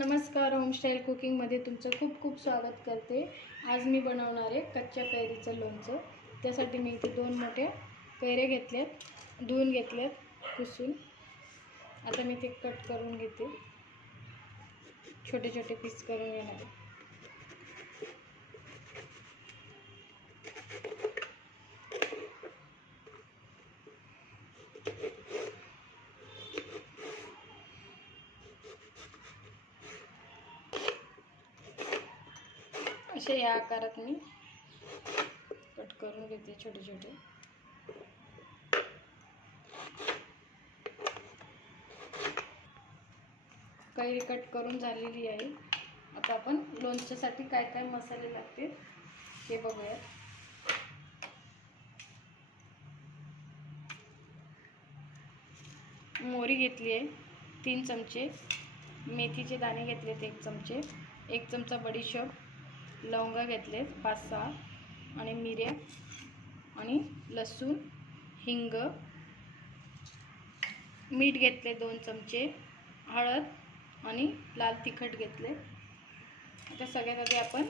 नमस्कार होमस्टाईल कुकिंगमध्ये तुमचं खूप खूप स्वागत करते. आज मी बनवणार आहे कच्च्या कैरीचं लोणचं. त्यासाठी मी इथे दोन मोठे कैरे घेतलेत धुवून घेतलेत पुसून. आता मी ते कट करून घेते. छोटे छोटे पीस करून घेणार असे या आकारात मी कट करून घेते छोटे छोटे. कैरी कट करून झालेली आहे. आता आपण लोणच्यासाठी काय काय मसाले लागतील ते बघूया. मोहरी घेतली आहे तीन चमचे. मेथीचे दाणे घेतलेत एक चमचे. एक चमचा बडीशोप. लवंगा घेतले पाच सहा. आणि मिऱ्या आणि लसूण हिंग. मीठ घेतले दोन चमचे हळद आणि लाल तिखट घेतले. आता सगळ्यात आधी आपण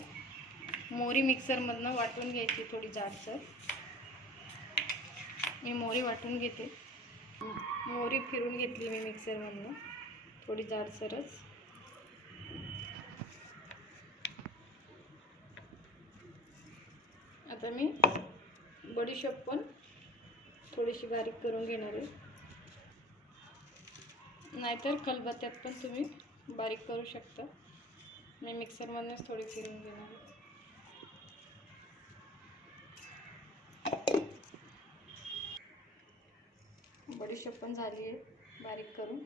मोहरी मिक्सरमधनं वाटून घ्यायची थोडी जाडसर. मी मोहरी वाटून घेते. मोहरी फिरून घेतली मी मिक्सरमधनं. थोडी जाडसरच. आता मी बडीशेप पण थोडीशी बारीक करून घेणार आहे. नाहीतर खलबत्त्यात पण तुम्ही बारीक करू शकता. मी मिक्सरमधूनच थोडी फिरून घेणार आहे. बडीशोप पण झाली आहे बारीक करून.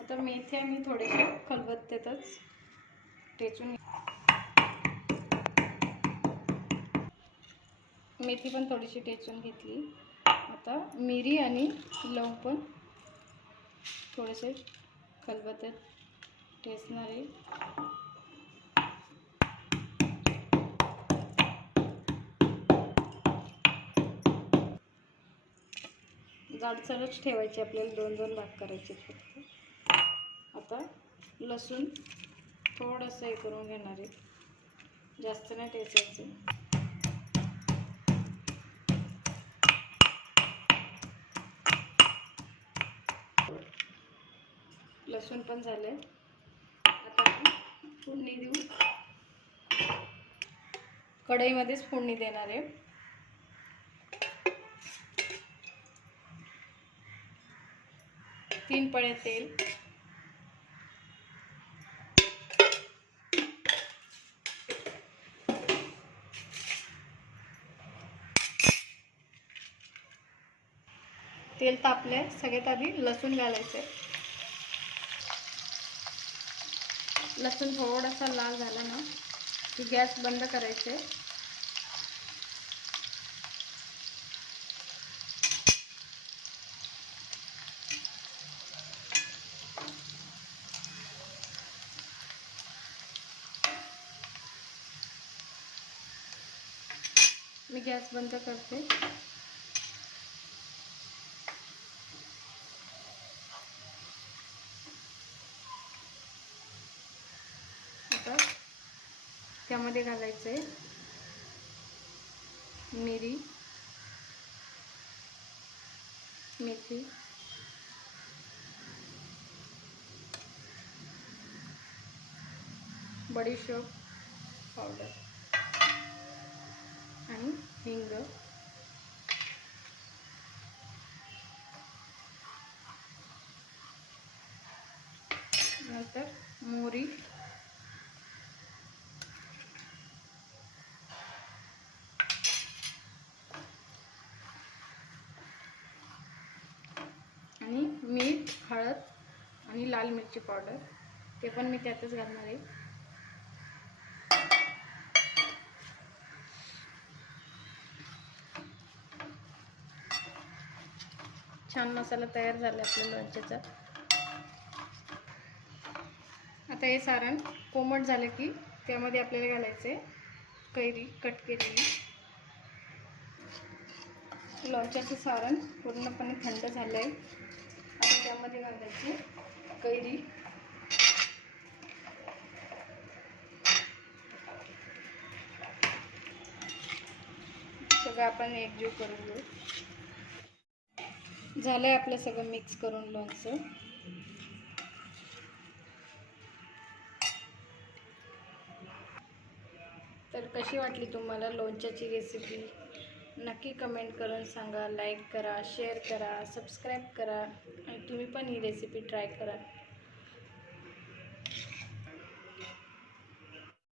आता मेथ्या मी थोडेसे खलबत्त्यातच टेचून मेथी पण थोडीशी टेचून घेतली. आता मिरी आणि लवंग पण थोडेसे खलबत्त्यात टेचणार आहे. जाडसरच ठेवायचे आपल्याला दोन दोन भाग करायचे फक्त. आता लसूण थोडंसं हे करून घेणार आहे. जास्त नाही टेचायचं. लसूण पण झाले आता आपण फोडणी देऊ. कढईमध्येच फोडणी देणार आहे. तीन पळे तेल. तेल तापले सगळ्यात आधी लसूण घालायचं लसूण थोडासा लाल झाला ना की गॅस बंद करायचे. मी गॅस बंद करते आता त्यामध्ये घालायचं आहे मिरी. मेथी. बडीशोप. पावडर. आणि हिंग. नंतर मोहरी आणि मीठ हळद आणि लाल मिरची पावडर. ते पण मी त्यातच घालणार आहे. छान मसाला तयार झाला आपल्या लोणच्याचा. आता हे सारण कोमट झालं की त्यामध्ये आपल्याला घालायचं आहे कैरी कट केलेली. लोणच्याचं सारण पूर्णपणे थंड झालं आहे आता त्यामध्ये घालायची कैरी. सगळं आपण एकजीव करून घेऊ. झालं आहे आपलं सगळं मिक्स करून लोणचं तर कशी वाटली तुम्हाला लोणच्याची रेसिपी नक्की कमेंट करून सांगा लाईक करा शेअर करा सबस्क्राईब करा. आणि तुम्ही पण ही रेसिपी ट्राय करा.